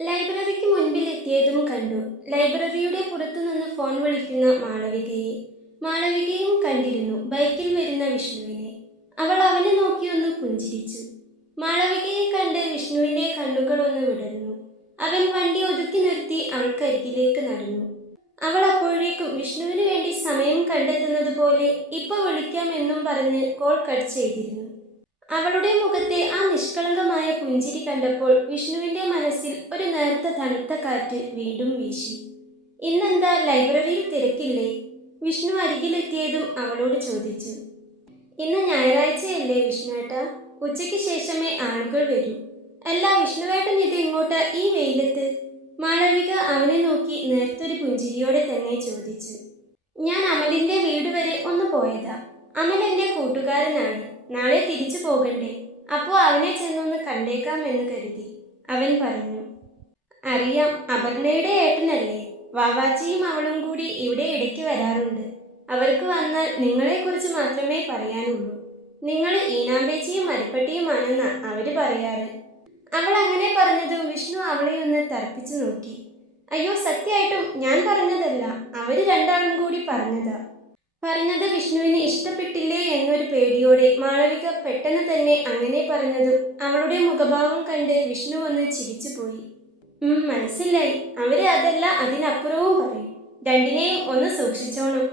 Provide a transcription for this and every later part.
ലൈബ്രറിക്ക് മുൻപിൽ എത്തിയതും കണ്ടു. ലൈബ്രറിയുടെ പുറത്തുനിന്ന് ഫോൺ വിളിക്കുന്ന മാളവികയെ. മാളവികയും കണ്ടിരുന്നു ബൈക്കിൽ വരുന്ന വിഷ്ണുവിനെ. അവൾ അവനെ നോക്കി ഒന്ന് പുഞ്ചിരിച്ചു. മാളവികയെ കണ്ട് വിഷ്ണുവിന്റെ കണ്ണുകൾ ഒന്ന് വിടർന്നു. അവൻ വണ്ടി ഒതുക്കി നിർത്തി അവൾക്കരികിലേക്ക് നടന്നു. അവൾ അപ്പോഴേക്കും വിഷ്ണുവിന് വേണ്ടി സമയം കണ്ടെത്തുന്നത് പോലെ ഇപ്പൊ വിളിക്കാം എന്നും പറഞ്ഞ് കോൾ കട്ട് ചെയ്തിരുന്നു. അവളുടെ മുഖത്തെ ആ നിഷ്കളങ്കമായ പുഞ്ചിരി കണ്ടപ്പോൾ വിഷ്ണുവിന്റെ മനസ്സിൽ ഒരു നേർത്ത തണുത്ത കാറ്റ് വീണ്ടും വീശി. ഇന്നെന്താ ലൈബ്രറിയിൽ തിരക്കില്ലേ? വിഷ്ണു അരികിലെത്തിയതും അവളോട് ചോദിച്ചു. ഇന്ന് ഞായറാഴ്ചയല്ലേ വിഷ്ണുവേട്ട? ഉച്ചയ്ക്ക് ശേഷമേ ആളുകൾ വരൂ. അല്ല വിഷ്ണുവേട്ടൻ ഇത് ഇങ്ങോട്ട് ഈ വെയിലത്ത്? മാളവിക അവനെ നോക്കി നേർത്തൊരു പുഞ്ചിരിയോടെ തന്നെ ചോദിച്ചു. ഞാൻ അമലിന്റെ വീട് വരെ ഒന്ന് പോയതാ. അമൽ എന്റെ കൂട്ടുകാരനാണ്. നാളെ തിരിച്ചു പോകണ്ടേ, അപ്പോൾ അവനെ ചെന്നൊന്ന് കണ്ടേക്കാം എന്ന് കരുതി, അവൻ പറഞ്ഞു. അറിയാം, അപർണയുടെ ഏട്ടനല്ലേ? വാവാച്ചിയും അവളും കൂടി ഇവിടെ ഇടയ്ക്ക് വരാറുണ്ട്. അവർക്ക് വന്നാൽ നിങ്ങളെക്കുറിച്ച് മാത്രമേ പറയാനുള്ളൂ. നിങ്ങൾ ഈനാമ്പേച്ചിയും മരിപ്പട്ടിയുമാണെന്നാ അവര് പറയാറ്. അവൾ അങ്ങനെ പറഞ്ഞതും വിഷ്ണു അവളെ ഒന്ന് തർപ്പിച്ചു നോക്കി. അയ്യോ, സത്യമായിട്ടും ഞാൻ പറഞ്ഞതല്ല, അവര് രണ്ടാളും കൂടി പറഞ്ഞതാ. പറഞ്ഞത് വിഷ്ണുവിന് ഇഷ്ടപ്പെട്ടില്ലേ എന്നൊരു പേടിയോടെ മാളവിക പെട്ടെന്ന് തന്നെ അങ്ങനെ പറഞ്ഞതും അവളുടെ മുഖഭാവം കണ്ട് വിഷ്ണു ഒന്ന് ചിരിച്ചുപോയി. മനസ്സിലായി, അവര് അതല്ല അതിനപ്പുറവും പറയും. രണ്ടിനെയും ഒന്ന് സൂക്ഷിച്ചോണം.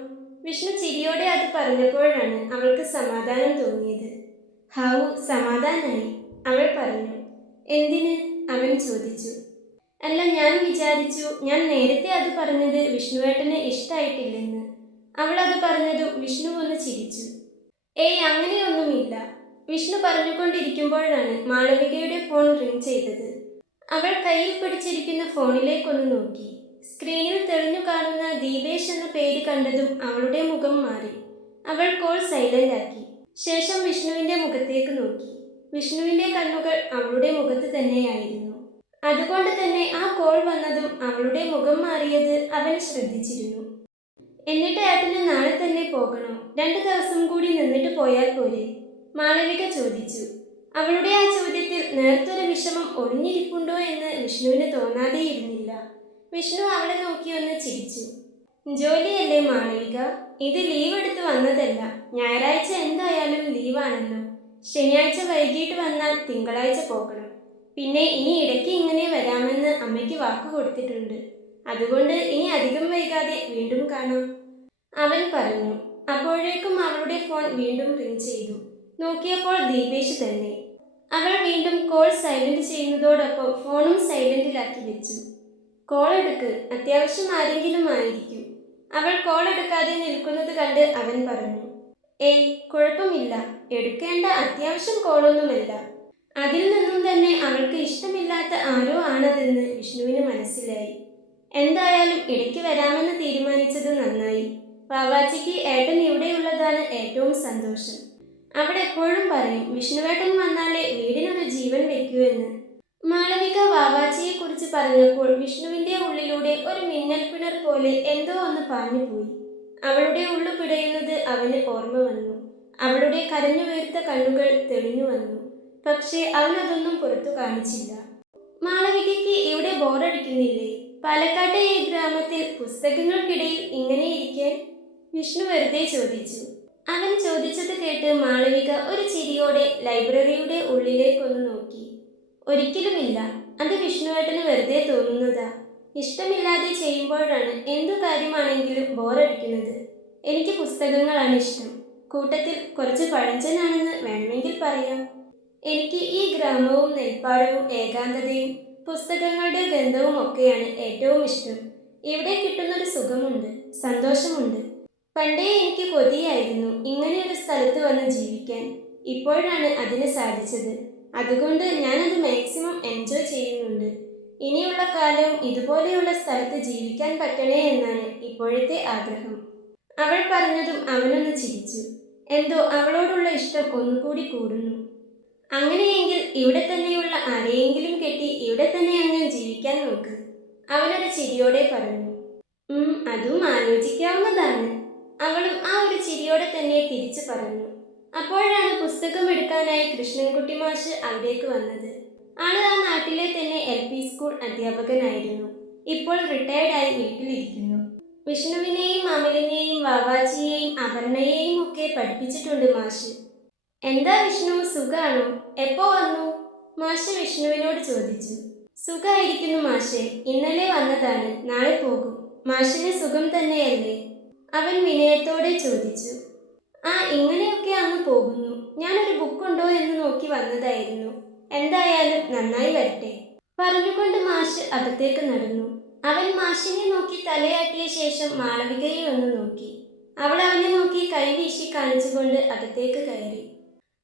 വിഷ്ണു ചിരിയോടെ അത് പറഞ്ഞപ്പോഴാണ് അവൾക്ക് സമാധാനം തോന്നിയത്. ഹാവു, സമാധാനായി, അവൾ പറഞ്ഞു. എന്തിന്? അവൻ ചോദിച്ചു. അല്ല, ഞാൻ വിചാരിച്ചു ഞാൻ നേരത്തെ അത് പറഞ്ഞത് വിഷ്ണുവേട്ടന് ഇഷ്ടായിട്ടില്ലെന്ന്. അവൾ അത് പറഞ്ഞതും വിഷ്ണു ഒന്ന് ചിരിച്ചു. ഏയ്, അങ്ങനെയൊന്നുമില്ല. വിഷ്ണു പറഞ്ഞുകൊണ്ടിരിക്കുമ്പോഴാണ് മാളവികയുടെ ഫോൺ റിംഗ് ചെയ്തത്. അവൾ കയ്യിൽ പിടിച്ചിരിക്കുന്ന ഫോണിലേക്കൊന്ന് നോക്കി. സ്ക്രീനിൽ തെളിഞ്ഞു കാണുന്ന ദീപേഷ് എന്ന പേര് കണ്ടതും അവളുടെ മുഖം മാറി. അവൾ കോൾ സൈലന്റ് ആക്കി. ശേഷം വിഷ്ണുവിന്റെ മുഖത്തേക്ക് നോക്കി. വിഷ്ണുവിന്റെ കണ്ണുകൾ അവളുടെ മുഖത്ത് തന്നെയായിരുന്നു. അതുകൊണ്ട് തന്നെ ആ കോൾ വന്നതും അവളുടെ മുഖം മാറിയത് അവൻ ശ്രദ്ധിച്ചിരുന്നു. എന്നിട്ട് ഏട്ടന് നാളെ തന്നെ പോകണോ? 2 ദിവസം കൂടി നിന്നിട്ട് പോയാൽ പോരെ? മാളവിക ചോദിച്ചു. അവളുടെ ആ ചോദ്യത്തിൽ നേർത്തൊരു വിഷമം ഒളിഞ്ഞിരിപ്പുണ്ടോ എന്ന് വിഷ്ണുവിന് തോന്നാതെയിരുന്നില്ല. വിഷ്ണു അവളെ നോക്കി ഒന്ന് ചിരിച്ചു. ജോലിയല്ലേ മാളവിക, ഇത് ലീവ് എടുത്ത് വന്നതല്ല. ഞായറാഴ്ച എന്തായാലും ലീവാണല്ലോ. ശനിയാഴ്ച വൈകിട്ട് വന്നാൽ തിങ്കളാഴ്ച പോകണം. പിന്നെ ഇനി ഇടയ്ക്ക് ഇങ്ങനെ വരാമെന്ന് അമ്മയ്ക്ക് വാക്ക് കൊടുത്തിട്ടുണ്ട്. അതുകൊണ്ട് ഇനി അധികം വൈകാതെ വീണ്ടും കാണാം, അവൻ പറഞ്ഞു. അപ്പോഴേക്കും അവളുടെ ഫോൺ വീണ്ടും റിംഗ് ചെയ്തു. നോക്കിയപ്പോൾ ദീപേഷ് തന്നെ. അവൾ വീണ്ടും കോൾ സൈലന്റ് ചെയ്യുന്നതോടൊപ്പം ഫോണും സൈലന്റിലാക്കി വെച്ചു. കോൾ എടുക്ക്, അത്യാവശ്യം ആരെങ്കിലും ആയിരിക്കും. അവൾ കോൾ എടുക്കാതെ നിൽക്കുന്നത് കണ്ട് അവൻ പറഞ്ഞു. ഏയ്, കുഴപ്പമില്ല, എടുക്കേണ്ട അത്യാവശ്യം കോളൊന്നുമല്ല. അതിൽ നിന്നും തന്നെ അവൾക്ക് ഇഷ്ടമില്ലാത്ത ആരോ ആണതെന്ന് വിഷ്ണുവിന് മനസ്സിലായി. എന്തായാലും ഇടയ്ക്ക് വരാമെന്ന് തീരുമാനിച്ചത് നന്നായി. വാവാച്ചിക്ക് ഏട്ടൻ ഇവിടെയുള്ളതാണ് ഏറ്റവും സന്തോഷം. അവിടെ എപ്പോഴും പറയും വിഷ്ണുവേട്ടൻ വന്നാലേ വീടിനൊരു ജീവൻ വെക്കൂ എന്ന്. മാളവിക വാവാച്ചിയെ കുറിച്ച് പറഞ്ഞപ്പോൾ വിഷ്ണുവിന്റെ ഉള്ളിലൂടെ ഒരു മിന്നൽ പിണർ പോലെ എന്തോ ഒന്ന് പാഞ്ഞുപോയി. അവളുടെ ഉള്ളു പിടയുന്നത് അവന് ഓർമ്മ വന്നു. അവളുടെ കരഞ്ഞു വീർത്ത കണ്ണുകൾ തെളിഞ്ഞു വന്നു. പക്ഷേ അവനതൊന്നും പുറത്തു കാണിച്ചില്ല. മാളവികയ്ക്ക് ഇവിടെ ബോറടിക്കുന്നില്ലേ? പാലക്കാട്ടെ ഈ ഗ്രാമത്തിൽ പുസ്തകങ്ങൾക്കിടയിൽ ഇങ്ങനെ ഇരിക്കാൻ? വിഷ്ണു വെറുതെ ചോദിച്ചു. അവൻ ചോദിച്ചത് കേട്ട് മാളവിക ഒരു ചിരിയോടെ ലൈബ്രറിയുടെ ഉള്ളിലേക്കൊന്ന് നോക്കി. ഒരിക്കലുമില്ല, അത് വിഷ്ണുവേട്ടന് വെറുതെ തോന്നുന്നതാ. ഇഷ്ടമില്ലാതെ ചെയ്യുമ്പോഴാണ് എന്തു കാര്യമാണെങ്കിലും ബോറടിക്കുന്നത്. എനിക്ക് പുസ്തകങ്ങളാണ് ഇഷ്ടം. കൂട്ടത്തിൽ കുറച്ച് പഴഞ്ചനാണെന്ന് വേണമെങ്കിൽ പറയാം. എനിക്ക് ഈ ഗ്രാമവും നെൽപ്പാടവും ഏകാന്തതയും പുസ്തകങ്ങളുടെ ഗന്ധവും ഒക്കെയാണ് ഏറ്റവും ഇഷ്ടം. ഇവിടെ കിട്ടുന്നൊരു സുഖമുണ്ട്, സന്തോഷമുണ്ട്. പണ്ടേ എനിക്ക് കൊതിയായിരുന്നു ഇങ്ങനെയൊരു സ്ഥലത്ത് വന്ന് ജീവിക്കാൻ. ഇപ്പോഴാണ് അതിന് സാധിച്ചത്. അതുകൊണ്ട് ഞാനത് മാക്സിമം എൻജോയ് ചെയ്യുന്നുണ്ട്. ഇനിയുള്ള കാലവും ഇതുപോലെയുള്ള സ്ഥലത്ത് ജീവിക്കാൻ പറ്റണേ എന്നാണ് ഇപ്പോഴത്തെ ആഗ്രഹം. അവൾ പറഞ്ഞതും അവനൊന്ന് ചിരിച്ചു. എന്തോ അവളോടുള്ള ഇഷ്ടം ഒന്നുകൂടി കൂടുന്നു. അങ്ങനെയെങ്കിൽ ഇവിടെ തന്നെയുള്ള ആരെയെങ്കിലും കെട്ടി ഇവിടെ തന്നെ അങ്ങ് ജീവിക്കാൻ നോക്ക്, അവനൊരു ചിരിയോടെ പറഞ്ഞു. അതും ആലോചിക്കാവുന്നതാണ്, അവളും ആ ഒരു ചിരിയോടെ തന്നെ തിരിച്ചു പറഞ്ഞു. അപ്പോഴാണ് പുസ്തകം എടുക്കാനായി കൃഷ്ണൻകുട്ടി മാഷ് അവിടേക്ക് വന്നത്. ആള് ആ നാട്ടിലെ തന്നെ LP സ്കൂൾ അധ്യാപകനായിരുന്നു. ഇപ്പോൾ റിട്ടയർഡായി വീട്ടിലിരിക്കുന്നു. വിഷ്ണുവിനെയും അമലിനെയും വാവാച്ചിയെയും അപർണയെയും ഒക്കെ പഠിപ്പിച്ചിട്ടുണ്ട് മാഷ്. എന്താ വിഷ്ണു, സുഖാണോ? എപ്പോ വന്നു? മാഷ് വിഷ്ണുവിനോട് ചോദിച്ചു. സുഖായിരിക്കുന്നു മാഷെ, ഇന്നലെ വന്നതാണ്, നാളെ പോകും. മാഷിന് സുഖം തന്നെയല്ലേ? അവൻ വിനയത്തോടെ ചോദിച്ചു. ആ, ഇങ്ങനെയൊക്കെ അങ്ങ് പോകുന്നു. ഞാനൊരു ബുക്കുണ്ടോ എന്ന് നോക്കി വന്നതായിരുന്നു. എന്തായാലും നന്നായി വരട്ടെ. പറഞ്ഞുകൊണ്ട് മാഷ് അകത്തേക്ക് നടന്നു. അവൻ മാഷിനെ നോക്കി തലയാട്ടിയ ശേഷം മാളവികയെ ഒന്ന് നോക്കി. അവൾ അവനെ നോക്കി കൈവീശി കാണിച്ചുകൊണ്ട് അകത്തേക്ക് കയറി.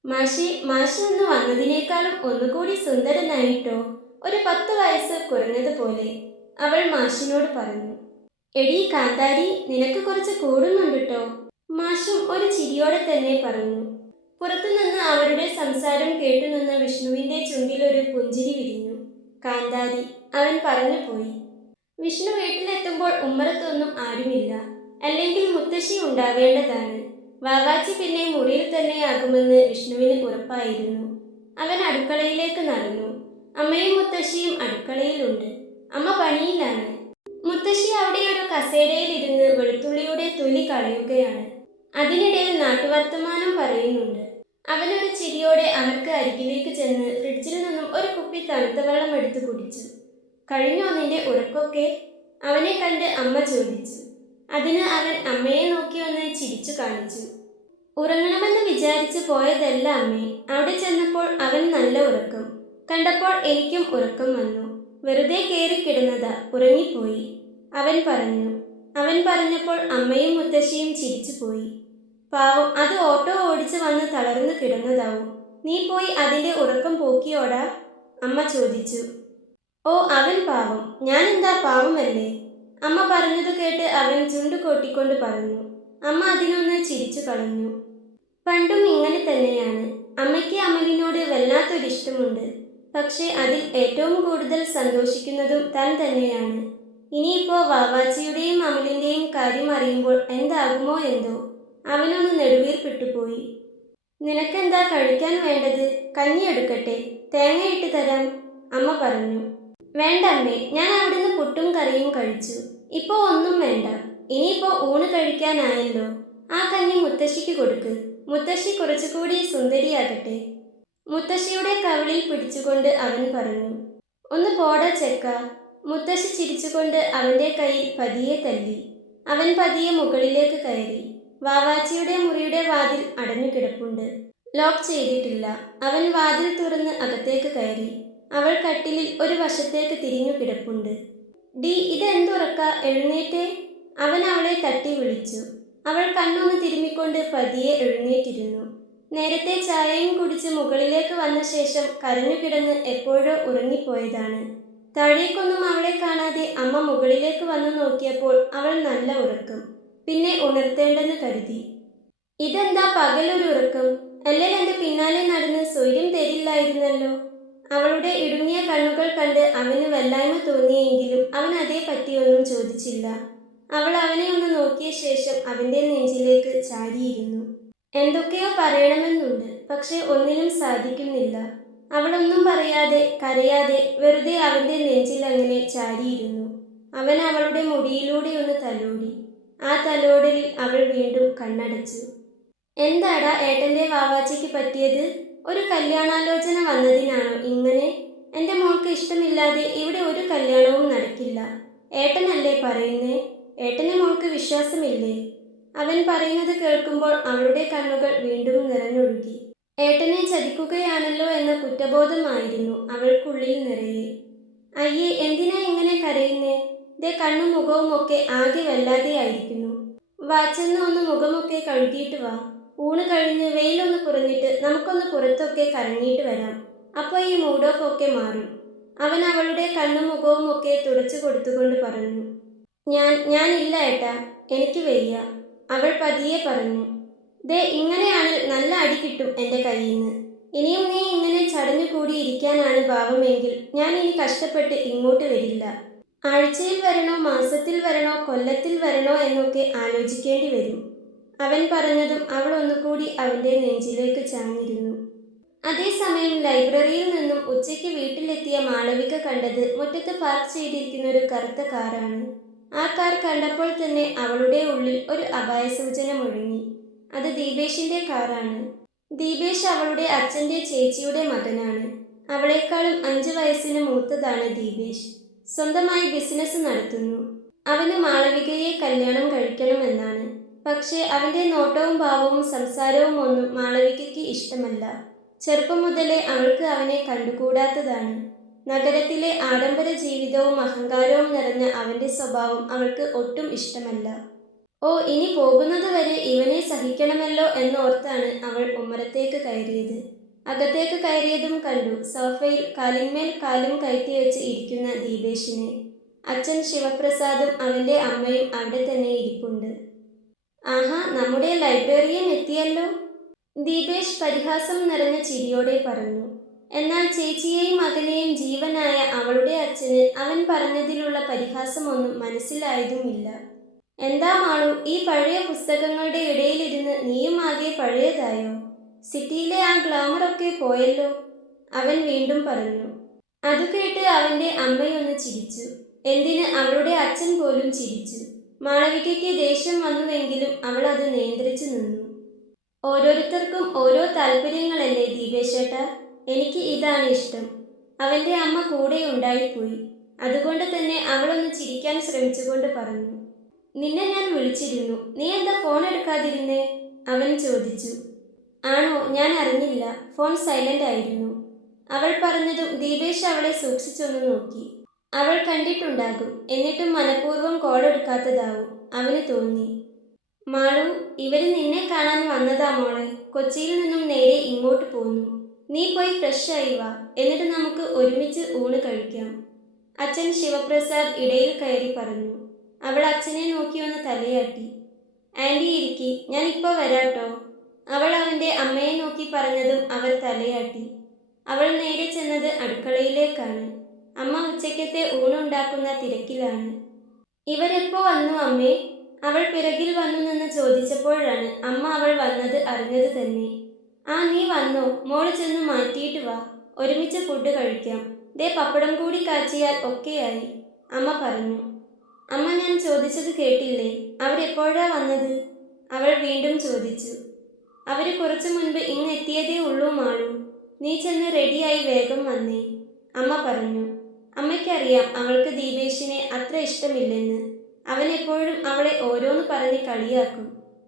മാഷ് ഒന്ന് വന്നതിനേക്കാളും ഒന്നുകൂടി സുന്ദരനായിട്ടോ, ഒരു 10 വയസ്സ് കുറഞ്ഞതുപോലെ, അവൾ മാഷിനോട് പറഞ്ഞു. എടീ കാന്താരി, നിനക്ക് കുറച്ച് കൂടുന്നുണ്ട്. മാഷും ഒരു ചിരിയോടെ തന്നെ പറഞ്ഞു. പുറത്തുനിന്ന് അവരുടെ സംസാരം കേട്ടുനിന്ന വിഷ്ണുവിന്റെ ചുണ്ടിലൊരു പുഞ്ചിരി വിരിഞ്ഞു. കാന്താരി, അവൻ പറഞ്ഞു പോയി. വിഷ്ണു വീട്ടിലെത്തുമ്പോൾ ഉമ്മറത്തൊന്നും ആരുമില്ല. അല്ലെങ്കിൽ മുത്തശ്ശി ഉണ്ടാവേണ്ടതാണ്. വാവാച്ചി പിന്നെ മുറിയിൽ തന്നെയാകുമെന്ന് വിഷ്ണുവിന് ഉറപ്പായിരുന്നു. അവൻ അടുക്കളയിലേക്ക് നടന്നു. അമ്മയും മുത്തശ്ശിയും അടുക്കളയിലുണ്ട്. അമ്മ പണിയിലാണ്. മുത്തശ്ശി അവിടെ ഒരു കസേരയിലിരുന്ന് വെളുത്തുള്ളിയുടെ തൊലി കളയുകയാണ്. അതിനിടയിൽ നാട്ടുവർത്തമാനം പറയുന്നുണ്ട്. അവനൊരു ചിരിയോടെ അവർക്ക് അരികിലേക്ക് ചെന്ന് ഫ്രിഡ്ജിൽ നിന്നും ഒരു കുപ്പി തണുത്ത വെള്ളം എടുത്ത് കുടിച്ചു. കഴിഞ്ഞോ നിന്റെ ഉറക്കൊക്കെ? അവനെ കണ്ട് അമ്മ ചോദിച്ചു. അതിന് അവൻ അമ്മയെ നോക്കി ഒന്ന് ചിരിച്ചു കാണിച്ചു. ഉറങ്ങണമെന്ന് വിചാരിച്ചു പോയതല്ല അമ്മേ. അവിടെ ചെന്നപ്പോൾ അവൻ നല്ല ഉറക്കം കണ്ടപ്പോൾ എനിക്കും ഉറക്കം വന്നു. വെറുതെ കയറിക്കിടന്നതാ, ഉറങ്ങിപ്പോയി, അവൻ പറഞ്ഞു. അവൻ പറഞ്ഞപ്പോൾ അമ്മയും മുത്തശ്ശിയും ചിരിച്ചുപോയി. പാവം, അത് ഓട്ടോ ഓടിച്ച് വന്ന് തളർന്നു കിടന്നതാവും. നീ പോയി അതിൻ്റെ ഉറക്കം പോക്കിയോടാ? അമ്മ ചോദിച്ചു. ഓ, അവൻ പാവം, ഞാനെന്താ പാവമല്ലേ? അമ്മ പറഞ്ഞത് കേട്ട് അവൻ ചുണ്ടു കൊട്ടിക്കൊണ്ട് പറഞ്ഞു. അമ്മ അതിനൊന്ന് ചിരിച്ചു കളഞ്ഞു. പണ്ടും ഇങ്ങനെ തന്നെയാണ്. അമ്മയ്ക്ക് അമലിനോട് വല്ലാത്തൊരിഷ്ടമുണ്ട്. പക്ഷേ അതിൽ ഏറ്റവും കൂടുതൽ സന്തോഷിക്കുന്നതും താൻ തന്നെയാണ്. ഇനിയിപ്പോ വാവാച്ചിയുടെയും അമലിൻ്റെയും കാര്യം അറിയുമ്പോൾ എന്താകുമോ എന്തോ. അവനൊന്ന് നെടുവീർപ്പിട്ടുപോയി. നിനക്കെന്താ കഴിക്കാൻ വേണ്ടത്? കഞ്ഞി എടുക്കട്ടെ? തേങ്ങയിട്ട് തരാം, അമ്മ പറഞ്ഞു. വേണ്ട അമ്മേ, ഞാൻ അവിടുന്ന് പുട്ടും കറിയും കഴിച്ചു. ഇപ്പോ ഒന്നും വേണ്ട. ഇനിയിപ്പോ ഊണ് കഴിക്കാനായല്ലോ. ആ കഞ്ഞി മുത്തശ്ശിക്ക് കൊടുക്ക്. മുത്തശ്ശി കുറച്ചുകൂടി സുന്ദരിയാകട്ടെ. മുത്തശ്ശിയുടെ കവിളിൽ പിടിച്ചുകൊണ്ട് അവൻ പറഞ്ഞു. ഒന്ന് പോടാ ചെക്ക. മുത്തശ്ശി ചിരിച്ചുകൊണ്ട് അവൻ്റെ കയ്യിൽ പതിയെ തല്ലി. അവൻ പതിയെ മുകളിലേക്ക് കയറി. വാവാച്ചിയുടെ മുറിയുടെ വാതിൽ അടഞ്ഞു കിടപ്പുണ്ട്. ലോക്ക് ചെയ്തിട്ടില്ല. അവൻ വാതിൽ തുറന്ന് അകത്തേക്ക് കയറി. അവൾ കട്ടിലിൽ ഒരു വശത്തേക്ക് തിരിഞ്ഞു കിടപ്പുണ്ട്. ഡി, ഇതെന്തുറക്ക, എഴുന്നേറ്റേ? അവൻ അവളെ തട്ടി വിളിച്ചു. അവൾ കണ്ണൊന്ന് തിരുമ്മിക്കൊണ്ട് പതിയെ എഴുന്നേറ്റിരുന്നു. നേരത്തെ ചായയും കുടിച്ച് മുകളിലേക്ക് വന്ന ശേഷം കരഞ്ഞുകിടന്ന് എപ്പോഴോ ഉറങ്ങിപ്പോയതാണ്. താഴേക്കൊന്നും അവളെ കാണാതെ അമ്മ മുകളിലേക്ക് വന്നു നോക്കിയപ്പോൾ അവൾ നല്ല ഉറക്കം. പിന്നെ ഉണർത്തേണ്ടെന്ന് കരുതി. ഇതെന്താ പകലൊരു ഉറക്കം? അല്ലെങ്കിൽ എൻ്റെ പിന്നാലെ നടന്ന് സ്വൈര്യം തരില്ലായിരുന്നല്ലോ. അവളുടെ ഇടുങ്ങിയ കണ്ണുകൾ കണ്ട് അവന് വല്ലായ്മ തോന്നിയെങ്കിലും അവൻ അതേ പറ്റിയൊന്നും ചോദിച്ചില്ല. അവൾ അവനെ ഒന്ന് നോക്കിയ ശേഷം അവൻ്റെ നെഞ്ചിലേക്ക് ചാരിയിരുന്നു. എന്തൊക്കെയോ പറയണമെന്നുണ്ട്, പക്ഷെ ഒന്നിനും സാധിക്കുന്നില്ല. അവളൊന്നും പറയാതെ കരയാതെ വെറുതെ അവൻ്റെ നെഞ്ചിൽ അങ്ങനെ ചാരിയിരുന്നു. അവൻ അവളുടെ മുടിയിലൂടെ ഒന്ന് തലോടി. ആ തലോടലിൽ അവൾ വീണ്ടും കണ്ണടച്ചു. എന്താടാ ഏട്ടൻ്റെ വാവാച്ചിക്ക് പറ്റിയത്? ഒരു കല്യാണാലോചന വന്നതിനാണോ ഇങ്ങനെ? എൻ്റെ മോൾക്ക് ഇഷ്ടമില്ലാതെ ഇവിടെ ഒരു കല്യാണവും നടക്കില്ല. ഏട്ടനല്ലേ പറയുന്നേ? ഏട്ടനെ മോൾക്ക് വിശ്വാസമില്ലേ? അവൻ പറയുന്നത് കേൾക്കുമ്പോൾ അവളുടെ കണ്ണുകൾ വീണ്ടും നിറഞ്ഞൊഴുകി. ഏട്ടനെ ചതിക്കുകയാണല്ലോ എന്ന കുറ്റബോധമായിരുന്നു അവൾക്കുള്ളിൽ നിറയെ. അയ്യേ, എന്തിനാ ഇങ്ങനെ കരയുന്നേ? ദേ കണ്ണും മുഖവും ഒക്കെ ആകെ വല്ലാതെയായിരിക്കുന്നു. വാച്ചെന്ന് ഒന്ന് മുഖമൊക്കെ കഴുകിയിട്ട് വാ. ഊണ് കഴിഞ്ഞ് വെയിലൊന്ന് കുറഞ്ഞിട്ട് നമുക്കൊന്ന് പുറത്തൊക്കെ കറങ്ങിയിട്ട് വരാം. അപ്പോൾ ഈ മൂഡ് ഓഫ് ഒക്കെ മാറും. അവൻ അവളുടെ കണ്ണും മുഖവും ഒക്കെ തുടച്ചു കൊടുത്തുകൊണ്ട് പറഞ്ഞു. ഞാനില്ല ഏട്ടാ, എനിക്ക് വയ്യ, അവൾ പതിയെ പറഞ്ഞു. ദേ, ഇങ്ങനെയാണ് നല്ല അടി കിട്ടും എൻ്റെ കയ്യിൽ നിന്ന്. ഇനിയും നീ ഇങ്ങനെ ചടഞ്ഞു കൂടി ഇരിക്കാനാണ് ഭാവമെങ്കിൽ ഞാൻ ഇനി കഷ്ടപ്പെട്ട് ഇങ്ങോട്ട് വരില്ല. ആഴ്ചയിൽ വരണോ, മാസത്തിൽ വരണോ, കൊല്ലത്തിൽ വരണോ എന്നൊക്കെ ആലോചിക്കേണ്ടി വരും. അവൻ പറഞ്ഞതും അവൾ ഒന്നുകൂടി അവൻ്റെ നെഞ്ചിലേക്ക് ചാഞ്ഞിരുന്നു. അതേസമയം ലൈബ്രറിയിൽ നിന്നും ഉച്ചയ്ക്ക് വീട്ടിൽ മാളവിക കണ്ടത് മുറ്റത്ത് പാർക്ക് ചെയ്തിരിക്കുന്ന ഒരു കറുത്ത കാറാണ്. ആ കാർ കണ്ടപ്പോൾ തന്നെ അവളുടെ ഉള്ളിൽ ഒരു അപായസൂചന മുഴങ്ങി. അത് ദീപേഷിന്റെ കാറാണ്. ദീപേഷ് അവളുടെ അച്ഛൻ്റെ ചേച്ചിയുടെ മകനാണ്. അവളെക്കാളും 5 വയസ്സിന് മൂത്തതാണ് ദീപേഷ്. സ്വന്തമായി ബിസിനസ് നടത്തുന്നു. അവന് മാളവികയെ കല്യാണം കഴിക്കണമെന്നാണ്. പക്ഷേ അവൻ്റെ നോട്ടവും ഭാവവും സംസാരവും ഒന്നും മാളവികയ്ക്ക് ഇഷ്ടമല്ല. ചെറുപ്പം മുതലേ അവൾക്ക് അവനെ കണ്ടുകൂടാത്തതാണ്. നഗരത്തിലെ ആഡംബര ജീവിതവും അഹങ്കാരവും നിറഞ്ഞ അവൻ്റെ സ്വഭാവം അവൾക്ക് ഒട്ടും ഇഷ്ടമല്ല. ഓ, ഇനി പോകുന്നത് വരെ ഇവനെ സഹിക്കണമല്ലോ എന്നോർത്താണ് അവൾ ഉമ്മറത്തേക്ക് കയറിയത്. അകത്തേക്ക് കയറിയതും കണ്ടു സോഫയിൽ കാലിന്മേൽ കാലും കയറ്റിവെച്ച് ഇരിക്കുന്ന ദീപേഷിനെ. അച്ഛൻ ശിവപ്രസാദും അവൻ്റെ അമ്മയും അവിടെ തന്നെ ഇരിപ്പുണ്ട്. ആഹാ, നമ്മുടെ ലൈബ്രറിയൻ എത്തിയല്ലോ, ദീപേഷ് പരിഹാസം നിറഞ്ഞ ചിരിയോടെ പറഞ്ഞു. എന്നാൽ ചേച്ചിയെയും മകനെയും ജീവനായ അവളുടെ അച്ഛന് അവൻ പറഞ്ഞതിലുള്ള പരിഹാസമൊന്നും മനസ്സിലായതുമില്ല. എന്താ മാളു, ഈ പഴയ പുസ്തകങ്ങളുടെ ഇടയിലിരുന്ന് നീയും ആകെ പഴയതായോ? സിറ്റിയിലെ ആ ഗ്ലാമറൊക്കെ പോയല്ലോ, അവൻ വീണ്ടും പറഞ്ഞു. അത് കേട്ട് അവൻ്റെ അമ്മയൊന്ന് ചിരിച്ചു. എന്തിന്, അവളുടെ അച്ഛൻ പോലും ചിരിച്ചു. മാളവികയ്ക്ക് ദേഷ്യം വന്നുവെങ്കിലും അവൾ അത് നിയന്ത്രിച്ചു നിന്നു. ഓരോരുത്തർക്കും ഓരോ താല്പര്യങ്ങളല്ലേ ദീപേശേട്ടാ, എനിക്ക് ഇതാണ് ഇഷ്ടം. അവൻ്റെ അമ്മ കൂടെ ഉണ്ടായിപ്പോയി. അതുകൊണ്ട് തന്നെ അവളൊന്ന് ചിരിക്കാൻ ശ്രമിച്ചുകൊണ്ട് പറഞ്ഞു. നിന്നെ ഞാൻ വിളിച്ചിരുന്നു, നീ എന്താ ഫോൺ എടുക്കാതിരുന്നേ? അവൻ ചോദിച്ചു. ആണോ, ഞാൻ അറിഞ്ഞില്ല, ഫോൺ സൈലന്റ് ആയിരുന്നു. അവൾ പറഞ്ഞതും ദീപേഷ് അവളെ സൂക്ഷിച്ചൊന്ന് നോക്കി. അവൾ കണ്ടിട്ടുണ്ടാകും, എന്നിട്ടും മനഃപൂർവ്വം കോൾ എടുക്കാത്തതാവും അവന് തോന്നി. മാളു, ഇവര് നിന്നെ കാണാൻ വന്നതാ മോളെ. കൊച്ചിയിൽ നിന്നും നേരെ ഇങ്ങോട്ട് പോന്നു. നീ പോയി ഫ്രഷ് ആയി വാ, എന്നിട്ട് നമുക്ക് ഒരുമിച്ച് ഊണ് കഴിക്കാം, അച്ഛൻ ശിവപ്രസാദ് ഇടയിൽ കയറി പറഞ്ഞു. അവൾ അച്ഛനെ നോക്കി ഒന്ന് തലയാട്ടി. ആൻറ്റി ഇരിക്കി, ഞാൻ ഇപ്പോൾ വരാട്ടോ, അവൾ അവൻ്റെ അമ്മയെ നോക്കി പറഞ്ഞതും അവർ തലയാട്ടി. അവൾ നേരെ ചെന്നത് അടുക്കളയിലേക്കാണ്. അമ്മ ഉച്ചയ്ക്കത്തെ ഊണുണ്ടാക്കുന്ന തിരക്കിലാണ്. ഇവരെപ്പോ വന്നു അമ്മേ? അവൾ പിറകിൽ വന്നു നിന്ന് ചോദിച്ചപ്പോഴാണ് അമ്മ അവൾ വന്നത് അറിഞ്ഞത് തന്നെ. ആ, നീ വന്നോ? മോള് ചെന്ന് മാറ്റിയിട്ട് വാ, ഒരുമിച്ച് ഫുഡ് കഴിക്കാം. ദേ പപ്പടം കൂടി കാച്ചിയാൽ ഒക്കെയായി, അമ്മ പറഞ്ഞു. അമ്മ, ഞാൻ ചോദിച്ചത് കേട്ടില്ലേ? അവരെപ്പോഴാ വന്നത്? അവൾ വീണ്ടും ചോദിച്ചു. അവർ കുറച്ചു മുൻപ് ഇങ്ങെത്തിയതേ ഉള്ളൂ മാളു. നീ ചെന്ന് റെഡിയായി വേഗം വന്നേ, അമ്മ പറഞ്ഞു. അമ്മയ്ക്കറിയാം അവൾക്ക് ദീപേഷിനെ അത്ര ഇഷ്ടമില്ലെന്ന്. അവൻ എപ്പോഴും അവളെ ഓരോന്ന് പറഞ്ഞ് കളിയാക്കും.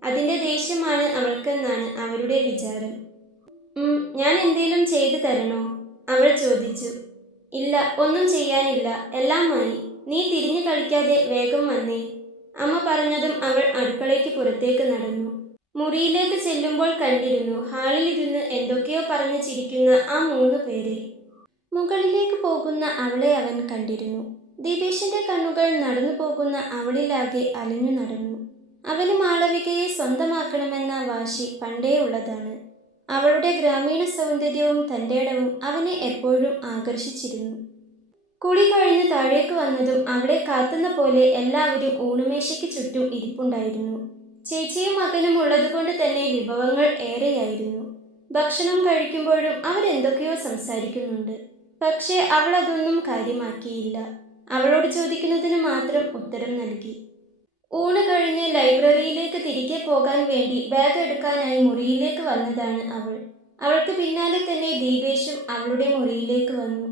അതിൻ്റെ ദേഷ്യമാണ് അവൾക്കെന്നാണ് അവരുടെ വിചാരം. ഞാൻ എന്തേലും ചെയ്തു തരണോ? അവൾ ചോദിച്ചു. ഇല്ല, ഒന്നും ചെയ്യാനില്ല, എല്ലാമായി. നീ തിരിഞ്ഞു കളിക്കാതെ വേഗം വന്നേ, അമ്മ പറഞ്ഞതും അവൾ അടുക്കളയ്ക്ക് പുറത്തേക്ക് നടന്നു. മുറിയിലേക്ക് ചെല്ലുമ്പോൾ കണ്ടിരുന്നു ഹാളിലിരുന്ന് എന്തൊക്കെയോ പറഞ്ഞ് ചിരിക്കുന്ന ആ 3 പേരെ. മുകളിലേക്ക് പോകുന്ന അവളെ അവൻ കണ്ടിരുന്നു. ദീപേഷിന്റെ കണ്ണുകൾ നടന്നു പോകുന്ന അവളിലാകെ അലിഞ്ഞു നടന്നു. അവന് മാളവികയെ സ്വന്തമാക്കണമെന്ന വാശി പണ്ടേ ഉള്ളതാണ്. അവളുടെ ഗ്രാമീണ സൗന്ദര്യവും തൻ്റെടവും അവനെ എപ്പോഴും ആകർഷിച്ചിരുന്നു. കുളി കഴിഞ്ഞ് താഴേക്ക് വന്നതും അവളെ കാത്തുന്ന പോലെ എല്ലാവരും ഊണുമേശയ്ക്ക് ചുറ്റും ഇരിപ്പുണ്ടായിരുന്നു. ചേച്ചിയും മകനും ഉള്ളതുകൊണ്ട് തന്നെ വിഭവങ്ങൾ ഏറെയായിരുന്നു. ഭക്ഷണം കഴിക്കുമ്പോഴും അവരെന്തൊക്കെയോ സംസാരിക്കുന്നുണ്ട്. പക്ഷേ അവൾ അതൊന്നും കാര്യമാക്കിയില്ല. അവളോട് ചോദിക്കുന്നതിന് മാത്രം ഉത്തരം നൽകി. ഊണ് കഴിഞ്ഞ് ലൈബ്രറിയിലേക്ക് തിരികെ പോകാൻ വേണ്ടി ബാഗ് എടുക്കാനായി മുറിയിലേക്ക് വന്നതാണ് അവൾ. അവൾക്ക് പിന്നാലെ തന്നെ ദീപേഷും അവളുടെ മുറിയിലേക്ക് വന്നു.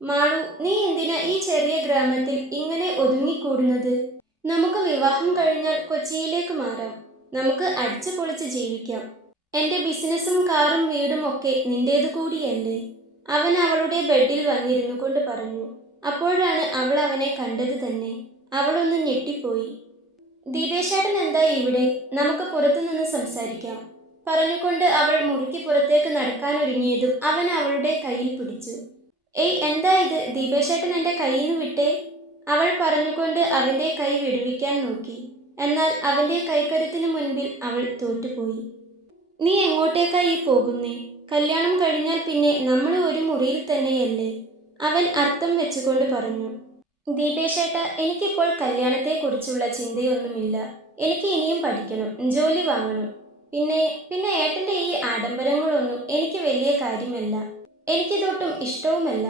മാളു, നീ എന്തിനാ ഈ ചെറിയ ഗ്രാമത്തിൽ ഇങ്ങനെ ഒതുങ്ങിക്കൂടുന്നത്? നമുക്ക് വിവാഹം കഴിഞ്ഞാൽ കൊച്ചിയിലേക്ക് മാറാം. നമുക്ക് അടിച്ചു പൊളിച്ച് ജീവിക്കാം. എൻ്റെ ബിസിനസ്സും കാറും വീടും ഒക്കെ നിന്റേതു കൂടിയല്ലേ, അവൻ അവളുടെ ബെഡിൽ വന്നിരുന്നു കൊണ്ട് പറഞ്ഞു. അപ്പോഴാണ് അവൾ അവനെ കണ്ടത് തന്നെ. അവളൊന്ന് ഞെട്ടിപ്പോയി. ദീപേശേട്ടൻ എന്താ ഇവിടെ? നമുക്ക് പുറത്തുനിന്ന് സംസാരിക്കാം, പറഞ്ഞുകൊണ്ട് അവൾ മുറിക്ക് പുറത്തേക്ക് നടക്കാനൊരുങ്ങിയതും അവൻ അവളുടെ കയ്യിൽ പിടിച്ചു. ഏയ്, എന്താ ഇത്? ദീപേശേട്ടൻ എൻ്റെ കയ്യിൽ നിന്ന് വിട്ടേ, അവൾ പറഞ്ഞുകൊണ്ട് അവൻ്റെ കൈ വിടുവിക്കാൻ നോക്കി. എന്നാൽ അവൻ്റെ കൈക്കരുത്തിന് മുൻപിൽ അവൾ തോറ്റുപോയി. നീ എങ്ങോട്ടേക്കായി പോകുന്നേ? കല്യാണം കഴിഞ്ഞാൽ പിന്നെ നമ്മൾ ഒരു മുറിയിൽ തന്നെയല്ലേ, അവൻ അർത്ഥം വെച്ചുകൊണ്ട് പറഞ്ഞു. ദീപേശേട്ട, എനിക്കിപ്പോൾ കല്യാണത്തെക്കുറിച്ചുള്ള ചിന്തയൊന്നുമില്ല. എനിക്ക് ഇനിയും പഠിക്കണം, ജോലി വാങ്ങണം. പിന്നെ ഏട്ടൻ്റെ ഈ ആഡംബരങ്ങളൊന്നും എനിക്ക് വലിയ കാര്യമല്ല. എനിക്കിതൊട്ടും ഇഷ്ടവുമല്ല.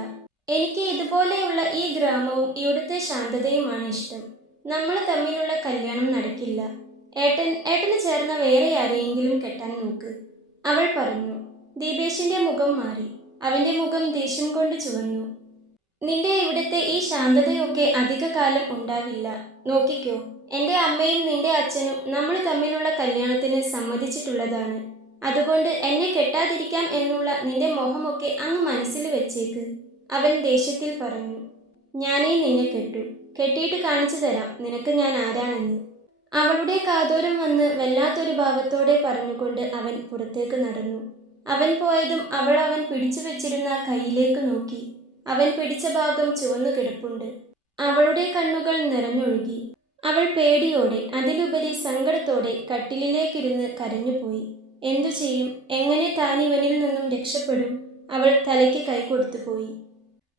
എനിക്ക് ഇതുപോലെയുള്ള ഈ ഗ്രാമവും ഇവിടുത്തെ ശാന്തതയുമാണ് ഇഷ്ടം. നമ്മൾ തമ്മിലുള്ള കല്യാണം നടക്കില്ല. ഏട്ടന് ചേർന്ന വേറെ ആരെയെങ്കിലും കെട്ടാൻ നോക്ക്, അവൾ പറഞ്ഞു. ദീപേഷിന്റെ മുഖം മാറി. അവന്റെ മുഖം ദേഷ്യം കൊണ്ട് ചുവന്നു. നിന്റെ ഇവിടുത്തെ ഈ ശാന്തതയൊക്കെ അധിക കാലം ഉണ്ടാവില്ല. നോക്കിക്കോ, എന്റെ അമ്മയും നിന്റെ അച്ഛനും നമ്മൾ തമ്മിലുള്ള കല്യാണത്തിന് സമ്മതിച്ചിട്ടുള്ളതാണ്. അതുകൊണ്ട് എന്നെ കെട്ടാതിരിക്കാം എന്നുള്ള നിന്റെ മോഹമൊക്കെ അങ്ങ് മനസ്സിൽ വെച്ചേക്ക്, അവൻ ദേഷ്യത്തിൽ പറഞ്ഞു. ഞാനേ നിന്നെ കെട്ടു. കെട്ടിയിട്ട് കാണിച്ചു തരാം നിനക്ക് ഞാൻ ആരാണെന്ന്. അവളുടെ കാതോരം വന്ന് വല്ലാത്തൊരു ഭാവത്തോടെ പറഞ്ഞുകൊണ്ട് അവൻ പുറത്തേക്ക് നടന്നു. അവൻ പോയതും അവൻ പിടിച്ചു വെച്ചിരുന്ന കൈയിലേക്ക് നോക്കി. അവൻ പിടിച്ച ഭാഗം ചുവന്നു കിടപ്പുണ്ട്. അവളുടെ കണ്ണുകൾ നിറഞ്ഞൊഴുകി. അവൾ പേടിയോടെ, അതിലുപരി സങ്കടത്തോടെ കട്ടിലിലേക്കിരുന്ന് കരഞ്ഞുപോയി. എന്തു ചെയ്യും, എങ്ങനെ താൻ ഇവനിൽ നിന്നും രക്ഷപ്പെടും? അവൾ തലയ്ക്ക് കൈകൊടുത്തു പോയി.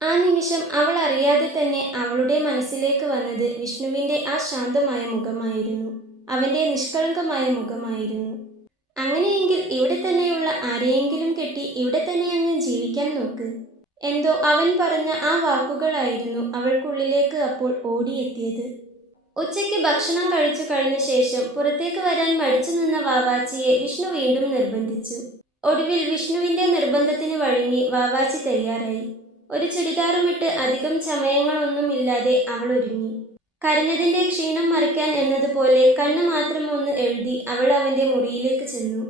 ആ നിമിഷം അവൾ അറിയാതെ തന്നെ അവളുടെ മനസ്സിലേക്ക് വന്നത് വിഷ്ണുവിന്റെ ആ ശാന്തമായ മുഖമായിരുന്നു. അവന്റെ നിഷ്കളങ്കമായ മുഖമായിരുന്നു. അങ്ങനെയെങ്കിൽ ഇവിടെ തന്നെയുള്ള ആരെയെങ്കിലും കെട്ടി ഇവിടെ തന്നെ അങ്ങ് ജീവിക്കാൻ നോക്ക്. എന്തോ അവൻ പറഞ്ഞ ആ വാക്കുകളായിരുന്നു അവൾക്കുള്ളിലേക്ക് അപ്പോൾ ഓടിയെത്തിയത്. ഉച്ചയ്ക്ക് ഭക്ഷണം കഴിച്ചു കഴിഞ്ഞ ശേഷം പുറത്തേക്ക് വരാൻ മടിച്ചു നിന്ന വാവാച്ചിയെ വിഷ്ണു വീണ്ടും നിർബന്ധിച്ചു. ഒടുവിൽ വിഷ്ണുവിന്റെ നിർബന്ധത്തിന് വഴങ്ങി വാവാച്ചി തയ്യാറായി. ഒരു ചുരിദാറുമിട്ട് അധികം ചമയങ്ങളൊന്നുമില്ലാതെ അവൾ ഒരുങ്ങി. കരഞ്ഞതിന്റെ ക്ഷീണം മറിക്കാൻ എന്നതുപോലെ കണ്ണ് മാത്രം ഒന്ന് എഴുതി അവൾ അവന്റെ മുറിയിലേക്ക് ചെന്നു.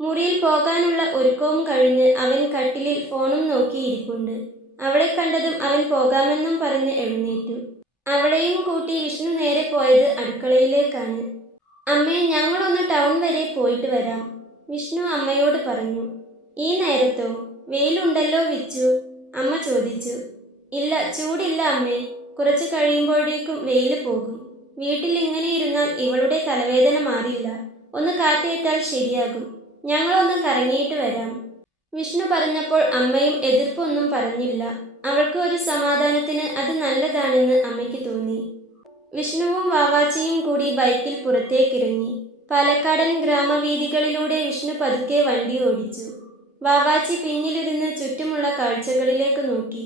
മുറിയിൽ പോകാനുള്ള ഒരുക്കവും കഴിഞ്ഞ് അവൻ കട്ടിലിൽ ഫോണും നോക്കിയിരിപ്പുണ്ട്. അവളെ കണ്ടതും അവൻ പോകാമെന്നും പറഞ്ഞ് എഴുന്നേറ്റു. അവളെയും കൂട്ടി വിഷ്ണു നേരെ പോയത് അടുക്കളയിലേക്കാണ്. അമ്മേ, ഞങ്ങളൊന്ന് ടൗൺ വരെ പോയിട്ട് വരാം, വിഷ്ണു അമ്മയോട് പറഞ്ഞു. ഈ നേരത്തോ? വെയിലുണ്ടല്ലോ വിച്ചു, അമ്മ ചോദിച്ചു. ഇല്ല, ചൂടില്ല അമ്മേ. കുറച്ച് കഴിയുമ്പോഴേക്കും വെയിൽ പോകും. വീട്ടിൽ ഇങ്ങനെ ഇരുന്നാൽ ഇവളുടെ തലവേദന മാറില്ല. ഒന്ന് കാറ്റേറ്റാൽ ശരിയാകും. ഞങ്ങളൊന്ന് കറങ്ങിയിട്ട് വരാം, വിഷ്ണു പറഞ്ഞപ്പോൾ അമ്മയും എതിർപ്പൊന്നും പറഞ്ഞില്ല. അവൾക്ക് ഒരു സമാധാനത്തിന് അത് നല്ലതാണെന്ന് അമ്മയ്ക്ക് തോന്നി. വിഷ്ണുവും വാവാച്ചിയും കൂടി ബൈക്കിൽ പുറത്തേക്കിറങ്ങി. പാലക്കാടൻ ഗ്രാമവീഥികളിലൂടെ വിഷ്ണു പതുക്കെ വണ്ടി ഓടിച്ചു. വാവാച്ചി പിന്നിലിരുന്ന് ചുറ്റുമുള്ള കാഴ്ചകളിലേക്ക് നോക്കി.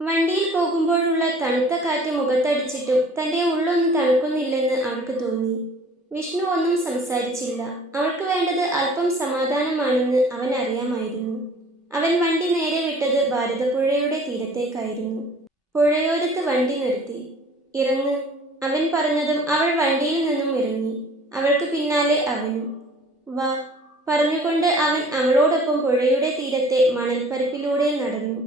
വണ്ടിയിൽ പോകുമ്പോഴുള്ള തണുത്ത കാറ്റ് മുഖത്തടിച്ചിട്ടും തന്റെ ഉള്ളൊന്നും തണുക്കുന്നില്ലെന്ന് അവൾക്ക് തോന്നി. വിഷ്ണു ഒന്നും സംസാരിച്ചില്ല. അവൾക്ക് വേണ്ടത് അല്പം സമാധാനമാണെന്ന് അവൻ അറിയാമായിരുന്നു. അവൻ വണ്ടി നേരെ വിട്ടത് ഭാരതപ്പുഴയുടെ തീരത്തേക്കായിരുന്നു. പുഴയോരത്ത് വണ്ടി നിർത്തി. ഇറങ്ങ്, അവൻ പറഞ്ഞതും അവൾ വണ്ടിയിൽ നിന്നും ഇറങ്ങി. അവൾക്ക് പിന്നാലെ അവനും. വാ പറഞ്ഞുകൊണ്ട് അവൻ അവളോടൊപ്പം പുഴയുടെ തീരത്തെ മണൽപ്പരപ്പിലൂടെ നടന്നു.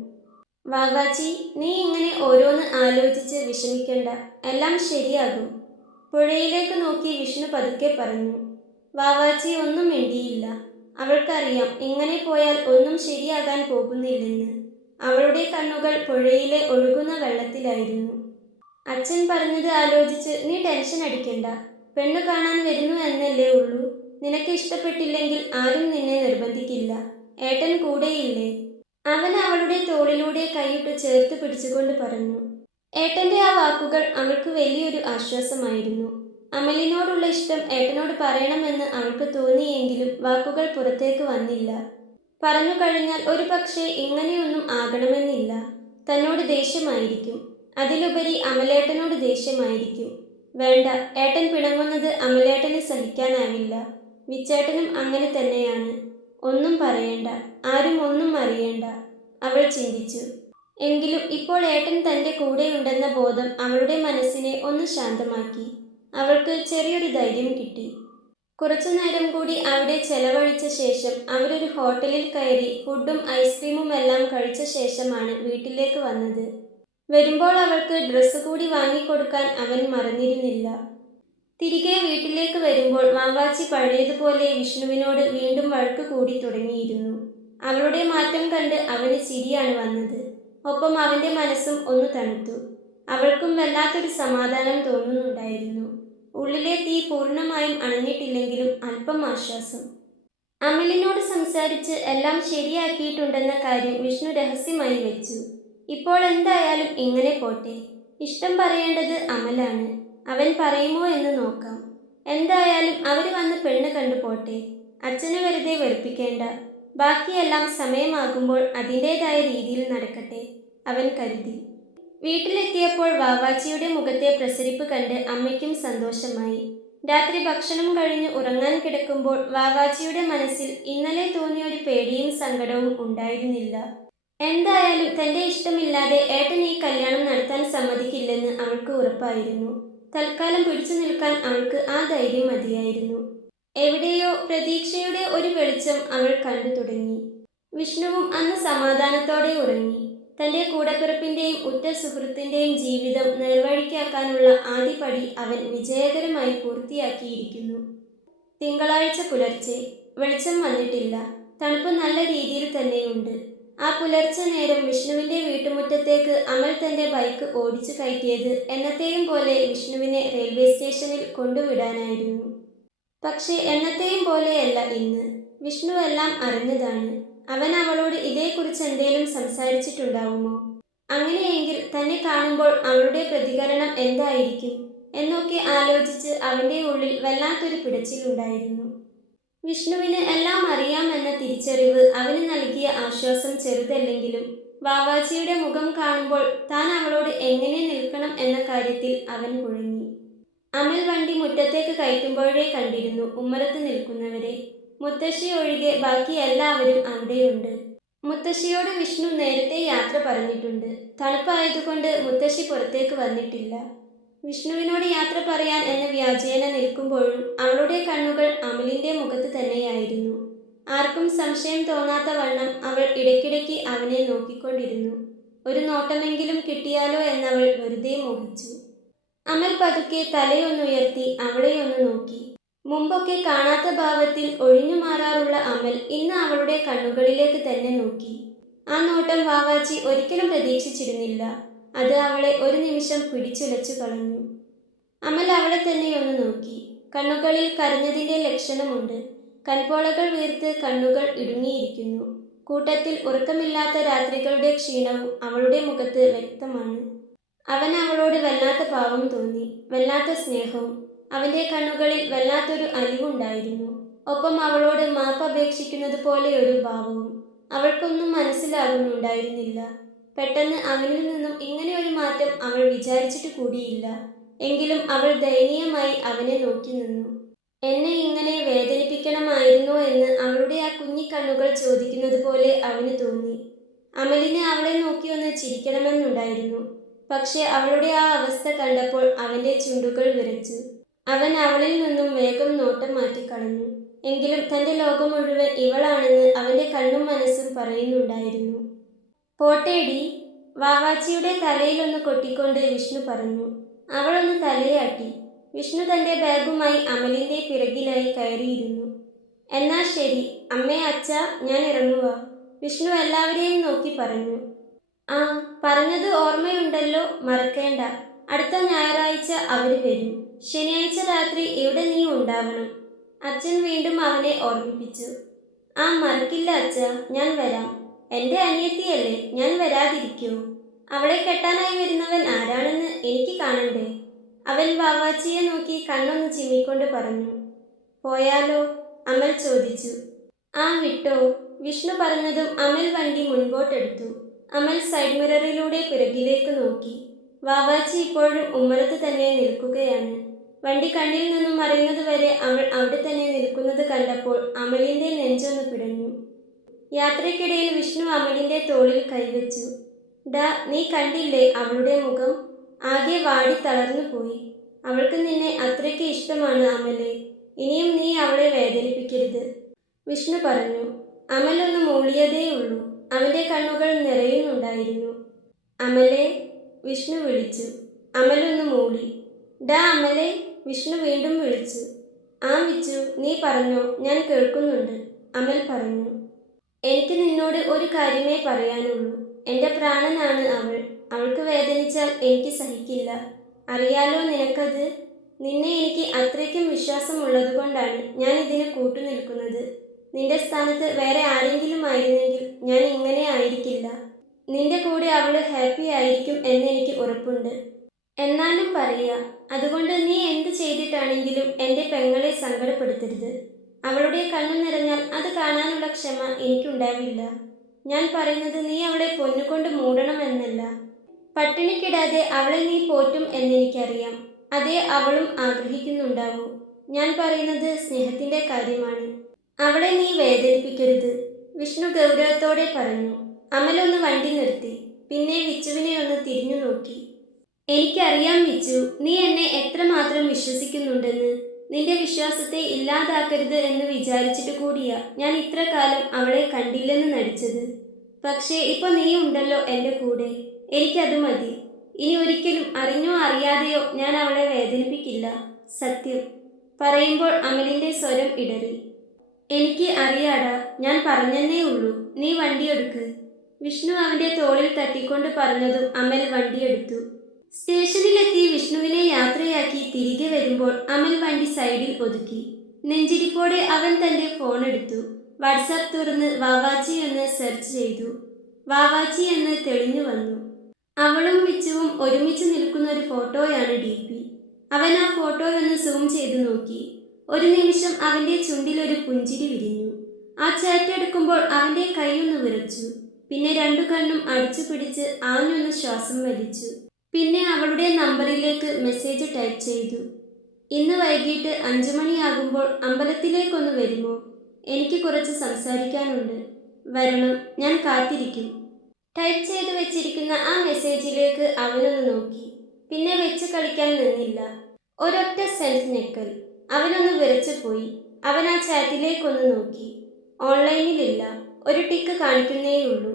വാവാച്ചി, നീ ഇങ്ങനെ ഓരോന്ന് ആലോചിച്ച് വിഷമിക്കണ്ട, എല്ലാം ശരിയാകും, പുഴയിലേക്ക് നോക്കി വിഷ്ണു പതുക്കെ പറഞ്ഞു. വാവാച്ചി ഒന്നും മിണ്ടിയില്ല. അവൾക്കറിയാം ഇങ്ങനെ പോയാൽ ഒന്നും ശരിയാകാൻ പോകുന്നില്ലെന്ന്. അവളുടെ കണ്ണുകൾ പുഴയിലെ ഒഴുകുന്ന വെള്ളത്തിലായിരുന്നു. അച്ഛൻ പറഞ്ഞത് ആലോചിച്ച് നീ ടെൻഷൻ അടിക്കണ്ട. പെണ്ണു കാണാൻ വരുന്നു എന്നല്ലേ ഉള്ളൂ. നിനക്ക് ഇഷ്ടപ്പെട്ടില്ലെങ്കിൽ ആരും നിന്നെ നിർബന്ധിക്കില്ല. ഏട്ടൻ കൂടെയില്ലേ? അവൻ അവളുടെ തോളിലൂടെ കൈയിട്ട് ചേർത്ത് പിടിച്ചുകൊണ്ട് പറഞ്ഞു. ഏട്ടന്റെ ആ വാക്കുകൾ അവൾക്ക് വലിയൊരു ആശ്വാസമായിരുന്നു. അമലിനോടുള്ള ഇഷ്ടം ഏട്ടനോട് പറയണമെന്ന് അവൾക്ക് തോന്നിയെങ്കിലും വാക്കുകൾ പുറത്തേക്ക് വന്നില്ല. പറഞ്ഞു കഴിഞ്ഞാൽ ഒരു പക്ഷേ ഇങ്ങനെയൊന്നും ആകണമെന്നില്ല. തന്നോട് ദേഷ്യമായിരിക്കും. അതിലുപരി അമലേട്ടനോട് ദേഷ്യമായിരിക്കും. വേണ്ട, ഏട്ടൻ പിണങ്ങുന്നത് അമലേട്ടന് സഹിക്കാനാവില്ല. വിച്ചേട്ടനും അങ്ങനെ തന്നെയാണ്. ഒന്നും പറയണ്ട, ആരും ഒന്നും അറിയണ്ട, അവൾ ചിന്തിച്ചു. എങ്കിലും ഇപ്പോൾ ഏട്ടൻ തൻ്റെ കൂടെയുണ്ടെന്ന ബോധം അവളുടെ മനസ്സിനെ ഒന്ന് ശാന്തമാക്കി. അവൾക്ക് ചെറിയൊരു ധൈര്യം കിട്ടി. കുറച്ചുനേരം കൂടി അവിടെ ചെലവഴിച്ച ശേഷം അവരൊരു ഹോട്ടലിൽ കയറി ഫുഡും ഐസ്ക്രീമും എല്ലാം കഴിച്ച ശേഷമാണ് വീട്ടിലേക്ക് വന്നത്. വരുമ്പോൾ അവൾക്ക് ഡ്രസ്സ് കൂടി വാങ്ങിക്കൊടുക്കാൻ അവൻ മറന്നിരുന്നില്ല. തിരികെ വീട്ടിലേക്ക് വരുമ്പോൾ വാവാച്ചി പഴയതുപോലെ വിഷ്ണുവിനോട് വീണ്ടും വഴക്ക് കൂടി തുടങ്ങിയിരുന്നു. അവളുടെ മാറ്റം കണ്ട് അവന് ചിരിയാണ് വന്നത്. ഒപ്പം അവന്റെ മനസ്സും ഒന്ന് തണുത്തു. അവൾക്കും വല്ലാത്തൊരു സമാധാനം തോന്നുന്നുണ്ടായിരുന്നു. ഉള്ളിലെ തീ പൂർണ്ണമായും അണഞ്ഞിട്ടില്ലെങ്കിലും അല്പം ആശ്വാസം. അമലിനോട് സംസാരിച്ച് എല്ലാം ശരിയാക്കിയിട്ടുണ്ടെന്ന കാര്യം വിഷ്ണു രഹസ്യമായി വെച്ചു. ഇപ്പോൾ എന്തായാലും ഇങ്ങനെ പോട്ടെ. ഇഷ്ടം പറയേണ്ടത് അമലാണ്. അവൻ പറയുമോ എന്ന് നോക്കാം. എന്തായാലും അവര് വന്ന് പെണ്ണ് കണ്ടു പോട്ടെ. അച്ഛനെ വെറുതെ വെറുപ്പിക്കേണ്ട. ബാക്കിയെല്ലാം സമയമാകുമ്പോൾ അതിൻ്റെതായ രീതിയിൽ നടക്കട്ടെ. അവൻ കരുതി. വീട്ടിലെത്തിയപ്പോൾ വാവാച്ചിയുടെ മുഖത്തെ പ്രസരിപ്പ് കണ്ട് അമ്മയ്ക്കും സന്തോഷമായി. രാത്രി ഭക്ഷണം കഴിഞ്ഞ് ഉറങ്ങാൻ കിടക്കുമ്പോൾ വാവാച്ചിയുടെ മനസ്സിൽ ഇന്നലെ തോന്നിയൊരു പേടിയും സങ്കടവും ഉണ്ടായിരുന്നില്ല. എന്തായാലും തന്റെ ഇഷ്ടമില്ലാതെ ഏട്ടൻ ഈ കല്യാണം നടത്താൻ സമ്മതിക്കില്ലെന്ന് അവൾക്ക് ഉറപ്പായിരുന്നു. തൽക്കാലം പിടിച്ചു നിൽക്കാൻ അവൾക്ക് ആ ധൈര്യം മതിയായിരുന്നു. എവിടെയോ പ്രതീക്ഷയുടെ ഒരു വെളിച്ചം അവൾ കണ്ടു തുടങ്ങി. വിഷ്ണുവും അന്ന് സമാധാനത്തോടെ ഉറങ്ങി. തന്റെ കൂടപ്പിറപ്പിന്റെയും ഉറ്റ സുഹൃത്തിന്റെയും ജീവിതം നേർവഴിക്കാക്കാനുള്ള ആദ്യപടി അവൻ വിജയകരമായി പൂർത്തിയാക്കിയിരിക്കുന്നു. തിങ്കളാഴ്ച പുലർച്ചെ. വെളിച്ചം വന്നിട്ടില്ല. തണുപ്പ് നല്ല രീതിയിൽ തന്നെയുണ്ട്. ആ പുലർച്ചെ നേരം വിഷ്ണുവിന്റെ വീട്ടുമുറ്റത്തേക്ക് അമൽ തന്റെ ബൈക്ക് ഓടിച്ചു കയറ്റിയത് എന്നത്തെയും പോലെ വിഷ്ണുവിനെ റെയിൽവേ സ്റ്റേഷനിൽ കൊണ്ടുവിടാനായിരുന്നു. പക്ഷേ എന്നത്തെയും പോലെയല്ല ഇന്ന്. വിഷ്ണു എല്ലാം അറിഞ്ഞതാണ്. അവൻ അവളോട് ഇതേക്കുറിച്ച് എന്തേലും സംസാരിച്ചിട്ടുണ്ടാവുമോ? അങ്ങനെയെങ്കിൽ തന്നെ കാണുമ്പോൾ അവളുടെ പ്രതികരണം എന്തായിരിക്കും എന്നൊക്കെ ആലോചിച്ച് അവന്റെ ഉള്ളിൽ വല്ലാത്തൊരു പിടച്ചിലുണ്ടായിരുന്നു. വിഷ്ണുവിന് എല്ലാം അറിയാമെന്ന തിരിച്ചറിവ് അവന് നൽകിയ ആശ്വാസം ചെറുതല്ലെങ്കിലും വാവാച്ചിയുടെ മുഖം കാണുമ്പോൾ താൻ അവളോട് എങ്ങനെ നിൽക്കണം എന്ന കാര്യത്തിൽ അവൻ കുഴങ്ങി. അമൽ വണ്ടി മുറ്റത്തേക്ക് കയറ്റുമ്പോഴേ കണ്ടിരുന്നു ഉമ്മറത്ത് നിൽക്കുന്നവരെ. മുത്തശ്ശി ഒഴികെ ബാക്കി എല്ലാവരും അവിടെയുണ്ട്. മുത്തശ്ശിയോട് വിഷ്ണു നേരത്തെ യാത്ര പറഞ്ഞിട്ടുണ്ട്. തണുപ്പായതുകൊണ്ട് മുത്തശ്ശി പുറത്തേക്ക് വന്നിട്ടില്ല. വിഷ്ണുവിനോട് യാത്ര പറയാൻ എന്ന വ്യാജേന നിൽക്കുമ്പോഴും അവളുടെ കണ്ണുകൾ അമലിന്റെ മുഖത്ത് തന്നെയായിരുന്നു. ആർക്കും സംശയം തോന്നാത്ത വണ്ണം അവൾ ഇടയ്ക്കിടയ്ക്ക് അവനെ നോക്കിക്കൊണ്ടിരുന്നു. ഒരു നോട്ടമെങ്കിലും കിട്ടിയാലോ എന്നവൾ വെറുതെ മോഹിച്ചു. അമൽ പതുക്കെ തലയൊന്നുയർത്തി അവളെയൊന്ന് നോക്കി. മുമ്പൊക്കെ കാണാത്ത ഭാവത്തിൽ ഒഴിഞ്ഞു മാറാറുള്ള അമൽ ഇന്ന് അവളുടെ കണ്ണുകളിലേക്ക് തന്നെ നോക്കി. ആ നോട്ടം വാവാച്ചി ഒരിക്കലും പ്രതീക്ഷിച്ചിരുന്നില്ല. അത് അവളെ ഒരു നിമിഷം പിടിച്ചുലച്ചു കളഞ്ഞു. അമൽ അവളെ തന്നെ ഒന്ന് നോക്കി. കണ്ണുകളിൽ കരഞ്ഞതിന്റെ ലക്ഷണമുണ്ട്. കൺപോളകൾ വീർത്ത് കണ്ണുകൾ ഇടുങ്ങിയിരിക്കുന്നു. കൂട്ടത്തിൽ ഉറക്കമില്ലാത്ത രാത്രികളുടെ ക്ഷീണവും അവളുടെ മുഖത്ത് വ്യക്തമാണ്. അവൻ അവളോട് വല്ലാത്ത പാവം തോന്നി, വല്ലാത്ത സ്നേഹവും. അവന്റെ കണ്ണുകളിൽ വല്ലാത്തൊരു അലിവുണ്ടായിരുന്നു. ഒപ്പം അവളോട് മാപ്പ് അപേക്ഷിക്കുന്നത് പോലെ ഒരു ഭാവവും. അവൾക്കൊന്നും മനസ്സിലാകുന്നുണ്ടായിരുന്നില്ല. പെട്ടെന്ന് അവനിൽ നിന്നും ഇങ്ങനെ ഒരു മാറ്റം അവൾ വിചാരിച്ചിട്ട് കൂടിയില്ല. എങ്കിലും അവൾ ദയനീയമായി അവനെ നോക്കി നിന്നു. എന്നെ ഇങ്ങനെ വേദനിപ്പിക്കണമായിരുന്നോ എന്ന് അവളുടെ ആ കുഞ്ഞിക്കണ്ണുകൾ ചോദിക്കുന്നത് പോലെ അവന് തോന്നി. അമലിന് അവളെ നോക്കി ഒന്ന് ചിരിക്കണമെന്നുണ്ടായിരുന്നു. പക്ഷെ അവളുടെ ആ അവസ്ഥ കണ്ടപ്പോൾ അവന്റെ ചുണ്ടുകൾ വിറച്ചു. അവൻ അവളിൽ നിന്നും വേഗം നോട്ടം മാറ്റിക്കളഞ്ഞു. എങ്കിലും തന്റെ ലോകം മുഴുവൻ ഇവളാണെന്ന് അവന്റെ കണ്ണും മനസ്സും പറയുന്നുണ്ടായിരുന്നു. പോട്ടേടി, വാവാച്ചിയുടെ തലയിലൊന്ന് കൊട്ടിക്കൊണ്ട് വിഷ്ണു പറഞ്ഞു. അവളൊന്ന് തലയാട്ടി. വിഷ്ണു തന്റെ ബാഗുമായി അമലിന്റെ പിറകിലായി കയറിയിരുന്നു. എന്നാ ശരി അമ്മേ അച്ഛാ, ഞാൻ ഇറങ്ങുക, വിഷ്ണു എല്ലാവരെയും നോക്കി പറഞ്ഞു. ആ, പറഞ്ഞത് ഓർമ്മയുണ്ടല്ലോ, മറക്കേണ്ട. അടുത്ത ഞായറാഴ്ച അവര് വരും. ശനിയാഴ്ച രാത്രി ഇവിടെ നീ ഉണ്ടാവണം. അച്ഛൻ വീണ്ടും അവനെ ഓർമ്മിപ്പിച്ചു. ആ, മറക്കില്ല അച്ഛാ, ഞാൻ വരാം. എൻ്റെ അനിയത്തിയല്ലേ, ഞാൻ വരാതിരിക്കോ? അവളെ കെട്ടാനായി വരുന്നവൻ ആരാണെന്ന് എനിക്ക് കാണണ്ടേ? അവൻ വാവാച്ചിയെ നോക്കി കണ്ണൊന്ന് ചിമ്മിക്കൊണ്ട് പറഞ്ഞു. പോയാലോ? അമൽ ചോദിച്ചു. ആ, വിട്ടോ. വിഷ്ണു പറഞ്ഞതും അമൽ വണ്ടി മുൻപോട്ടെടുത്തു. അമൽ സൈഡ് മിററിലൂടെ പിറകിലേക്ക് നോക്കി. വാവാച്ചി ഇപ്പോഴും ഉമ്മറത്ത് തന്നെ നിൽക്കുകയാണ്. വണ്ടി കണ്ണിൽ നിന്നും മറയുന്നതുവരെ അവൾ അവിടെ തന്നെ നിൽക്കുന്നത് കണ്ടപ്പോൾ അമലിന്റെ നെഞ്ചൊന്ന് പിടഞ്ഞു. യാത്രയ്ക്കിടയിൽ വിഷ്ണു അമലിന്റെ തോളിൽ കൈവച്ചു. ഡാ, നീ കണ്ടില്ലേ അവളുടെ മുഖം? ആകെ വാടി തളർന്നു പോയി. അവൾക്ക് നിന്നെ അത്രയ്ക്ക് ഇഷ്ടമാണ് അമലെ. ഇനിയും നീ അവളെ വേദനിപ്പിക്കരുത്, വിഷ്ണു പറഞ്ഞു. അമലൊന്ന് മൂളിയതേയുള്ളൂ. അവന്റെ കണ്ണുകൾ നിറയുന്നുണ്ടായിരുന്നു. അമലെ, വിഷ്ണു വിളിച്ചു. അമലൊന്ന് മൂളി. ഡാ അമലെ, വിഷ്ണു വീണ്ടും വിളിച്ചു. ആ വിച്ചു, നീ പറഞ്ഞോ, ഞാൻ കേൾക്കുന്നുണ്ട്, അമൽ പറഞ്ഞു. എനിക്ക് നിന്നോട് ഒരു കാര്യമേ പറയാനുള്ളൂ. എൻ്റെ പ്രാണനാണ് അവൾ. അവൾക്ക് വേദനിച്ചാൽ എനിക്ക് സഹിക്കില്ല. അറിയാലോ നിനക്കത്. നിന്നെ എനിക്ക് അത്രയ്ക്കും വിശ്വാസമുള്ളതുകൊണ്ടാണ് ഞാൻ ഇതിന് കൂട്ടുനിൽക്കുന്നത്. നിന്റെ സ്ഥാനത്ത് വേറെ ആരെങ്കിലും ആയിരുന്നെങ്കിൽ ഞാൻ ഇങ്ങനെ ആയിരിക്കില്ല. നിന്റെ കൂടെ അവള് ഹാപ്പി ആയിരിക്കും എന്നെനിക്ക് ഉറപ്പുണ്ട്. എന്നാലും പറയാ, അതുകൊണ്ട് നീ എന്ത് ചെയ്തിട്ടാണെങ്കിലും എൻ്റെ പെങ്ങളെ സങ്കടപ്പെടുത്തരുത്. അവളുടെ കണ്ണു നിറഞ്ഞാൽ അത് കാണാനുള്ള ക്ഷമ എനിക്കുണ്ടാവില്ല. ഞാൻ പറയുന്നത് നീ അവളെ പൊന്നുകൊണ്ട് മൂടണം എന്നല്ല. പട്ടിണിക്കിടാതെ അവളെ നീ പോറ്റും എന്നെനിക്കറിയാം. അതേ അവളും ആഗ്രഹിക്കുന്നുണ്ടാവൂ. ഞാൻ പറയുന്നത് സ്നേഹത്തിന്റെ കാര്യമാണ്. അവളെ നീ വേദനിപ്പിക്കരുത്. വിഷ്ണു ഗൗരവത്തോടെ പറഞ്ഞു. അമലൊന്ന് വണ്ടി നിർത്തി. പിന്നെ വിച്ചുവിനെ ഒന്ന് തിരിഞ്ഞു നോക്കി. എനിക്കറിയാം വിച്ചു, നീ എന്നെ എത്രമാത്രം വിശ്വസിക്കുന്നുണ്ടെന്ന്. നിന്റെ വിശ്വാസത്തെ ഇല്ലാതാക്കരുത് എന്ന് വിചാരിച്ചിട്ട് കൂടിയാ ഞാൻ ഇത്ര കാലം അവളെ കണ്ടില്ലെന്ന് നടിച്ചത്. പക്ഷേ ഇപ്പൊ നീ ഉണ്ടല്ലോ എൻ്റെ കൂടെ. എനിക്കത് മതി. ഇനി ഒരിക്കലും അറിഞ്ഞോ അറിയാതെയോ ഞാൻ അവളെ വേദനിപ്പിക്കില്ല. സത്യം. പറയുമ്പോൾ അമലിന്റെ സ്വരം ഇടറി. എനിക്ക് അറിയാടാ, ഞാൻ പറഞ്ഞെന്നേ ഉള്ളൂ. നീ വണ്ടിയെടുക്ക്. വിഷ്ണു അവന്റെ തോളിൽ തട്ടിക്കൊണ്ട് പറഞ്ഞതും അമൽ വണ്ടിയെടുത്തു. സ്റ്റേഷനിലെത്തി വിഷ്ണുവിനെ യാത്രയാക്കി തിരികെ വരുമ്പോൾ അമൽ വണ്ടി സൈഡിൽ ഒതുക്കി. നെഞ്ചിരിപ്പോടെ അവൻ തന്റെ ഫോൺ എടുത്തു. വാട്സാപ്പ് തുറന്ന് വാവാച്ചി എന്ന് സെർച്ച് ചെയ്തു. വാവാച്ചി എന്ന് തെളിഞ്ഞു വന്നു. അവളും വിച്ചുവും ഒരുമിച്ച് നിൽക്കുന്ന ഒരു ഫോട്ടോയാണ് DP. അവൻ ആ ഫോട്ടോയൊന്ന് സൂം ചെയ്തു നോക്കി. ഒരു നിമിഷം അവന്റെ ചുണ്ടിലൊരു പുഞ്ചിരി വിരിഞ്ഞു. ആ ചാറ്റ് എടുക്കുമ്പോൾ അവന്റെ കൈയൊന്ന് വിറച്ചു. പിന്നെ രണ്ടു കണ്ണും അടിച്ചു പിടിച്ച് ആഞ്ഞൊന്ന് ശ്വാസം വലിച്ചു. പിന്നെ അവളുടെ നമ്പറിലേക്ക് മെസ്സേജ് ടൈപ്പ് ചെയ്തു. ഇന്ന് വൈകിട്ട് 5 മണിയാകുമ്പോൾ അമ്പലത്തിലേക്കൊന്ന് വരുമോ? എനിക്ക് കുറച്ച് സംസാരിക്കാനുണ്ട്. വരണം, ഞാൻ കാത്തിരിക്കും. ടൈപ്പ് ചെയ്ത് വെച്ചിരിക്കുന്ന ആ മെസ്സേജിലേക്ക് അവനൊന്ന് നോക്കി. പിന്നെ വെച്ച് കളിക്കാൻ നിന്നില്ല. ഒരൊറ്റ സെൻഡ് ഞെക്കൽ. അവനൊന്ന് വിറച്ചു പോയി. അവൻ ആ ചാറ്റിലേക്കൊന്ന് നോക്കി. ഓൺലൈനിലില്ല. ഒരു ടിക്ക് കാണിക്കുന്നേയുള്ളൂ.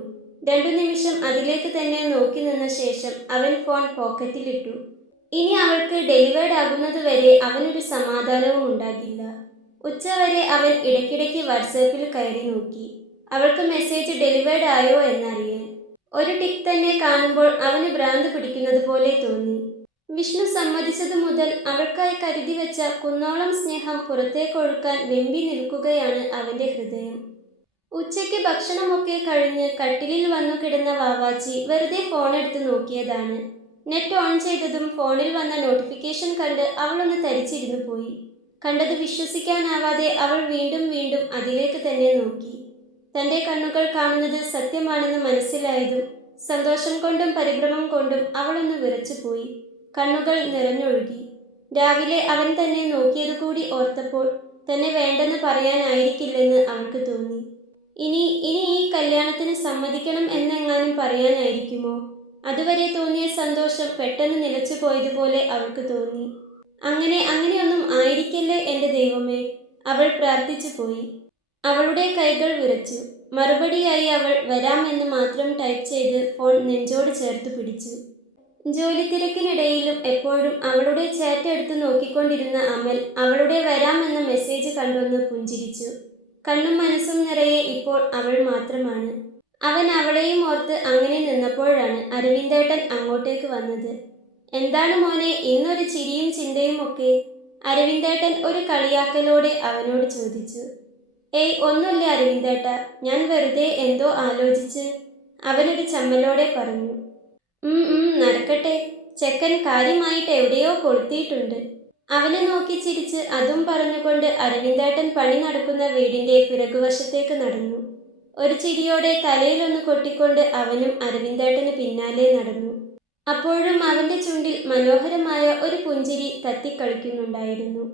2 നിമിഷം അതിലേക്ക് തന്നെ നോക്കി നിന്ന ശേഷം അവൻ ഫോൺ പോക്കറ്റിലിട്ടു. ഇനി അവൾക്ക് ഡെലിവേർഡ് ആകുന്നതുവരെ അവനൊരു സമാധാനവും ഉണ്ടാകില്ല. ഉച്ചവരെ അവൻ ഇടയ്ക്കിടയ്ക്ക് വാട്സാപ്പിൽ കയറി നോക്കി, അവൾക്ക് മെസ്സേജ് ഡെലിവേർഡ് ആയോ എന്നറിയാൻ. ഒരു ടിക്ക് തന്നെ കാണുമ്പോൾ അവന് ഭ്രാന്ത് പിടിക്കുന്നത് പോലെ തോന്നി. വിഷ്ണു സമ്മതിച്ചതു മുതൽ അവൾക്കായി കരുതി വെച്ച കുന്നോളം സ്നേഹം പുറത്തേക്കൊഴുക്കാൻ വെമ്പി നിൽക്കുകയാണ് അവന്റെ ഹൃദയം. ഉച്ചയ്ക്ക് ഭക്ഷണമൊക്കെ കഴിഞ്ഞ് കട്ടിലിൽ വന്നു കിടന്ന വാവാച്ചി വെറുതെ ഫോണെടുത്ത് നോക്കിയതാണ്. നെറ്റ് ഓൺ ചെയ്തതും ഫോണിൽ വന്ന നോട്ടിഫിക്കേഷൻ കണ്ട് അവളൊന്ന് തരിച്ചിരുന്നു പോയി. കണ്ടത് വിശ്വസിക്കാനാവാതെ അവൾ വീണ്ടും വീണ്ടും അതിലേക്ക് തന്നെ നോക്കി. തന്റെ കണ്ണുകൾ കാണുന്നത് സത്യമാണെന്ന് മനസ്സിലായതും സന്തോഷം കൊണ്ടും പരിഭ്രമം കൊണ്ടും അവളൊന്ന് വിറച്ചുപോയി. കണ്ണുകൾ നിറഞ്ഞൊഴുകി. രാവിലെ അവൻ തന്നെ നോക്കിയതുകൂടി ഓർത്തപ്പോൾ തന്നെ വേണ്ടെന്ന് പറയാനായിരിക്കില്ലെന്ന് അവൾക്ക് തോന്നി. ഇനി ഈ കല്യാണത്തിന് സമ്മതിക്കണം എന്നെങ്ങാനും പറയാനായിരിക്കുമോ? അതുവരെ തോന്നിയ സന്തോഷം പെട്ടെന്ന് നിലച്ചു പോയതുപോലെ അവൾക്ക് തോന്നി. അങ്ങനെയൊന്നും ആയിരിക്കല്ലേ എൻ്റെ ദൈവമേ, അവൾ പ്രാർത്ഥിച്ചു പോയി. അവളുടെ കൈകൾ വിറച്ചു. മറുപടിയായി അവൾ വരാമെന്ന് മാത്രം ടൈപ്പ് ചെയ്ത് ഫോൺ നെഞ്ചോട് ചേർത്ത് പിടിച്ചു. ജോലിത്തിരക്കിനിടയിലും എപ്പോഴും അവളുടെ ചാറ്റ് എടുത്ത് നോക്കിക്കൊണ്ടിരുന്ന അമൽ അവളുടെ വരാമെന്ന മെസ്സേജ് കണ്ടൊന്ന് പുഞ്ചിരിച്ചു. കണ്ണും മനസ്സും നിറയെ ഇപ്പോൾ അവൾ മാത്രമാണ്. അവൻ അവളെയും ഓർത്ത് അങ്ങനെ നിന്നപ്പോഴാണ് അരവിന്ദേട്ടൻ അങ്ങോട്ടേക്ക് വന്നത്. എന്താണ് മോനെ ഇന്നൊരു ചിരിയും ചിന്തയും ഒക്കെ? അരവിന്ദേട്ടൻ ഒരു കളിയാക്കലോടെ അവനോട് ചോദിച്ചു. ഏയ് ഒന്നുമില്ല അരവിന്ദേട്ട, ഞാൻ വെറുതെ എന്തോ ആലോചിച്ച്, അവനൊരു ചമ്മലോടെ പറഞ്ഞു. നടക്കട്ടെ, ചെക്കൻ കാര്യമായിട്ട് എവിടെയോ കൊളുത്തിയിട്ടുണ്ട്. അവനെ നോക്കി ചിരിച്ച് അതും പറഞ്ഞുകൊണ്ട് അരവിന്ദേട്ടൻ പണി നടക്കുന്ന വീടിന്റെ പിറകുവശത്തേക്ക് നടന്നു. ഒരു ചിരിയോടെ തലയിലൊന്ന് കൊട്ടിക്കൊണ്ട് അവനും അരവിന്ദേട്ടന് പിന്നാലെ നടന്നു. അപ്പോഴും അവന്റെ ചുണ്ടിൽ മനോഹരമായ ഒരു പുഞ്ചിരി തത്തിക്കളിക്കുന്നുണ്ടായിരുന്നു.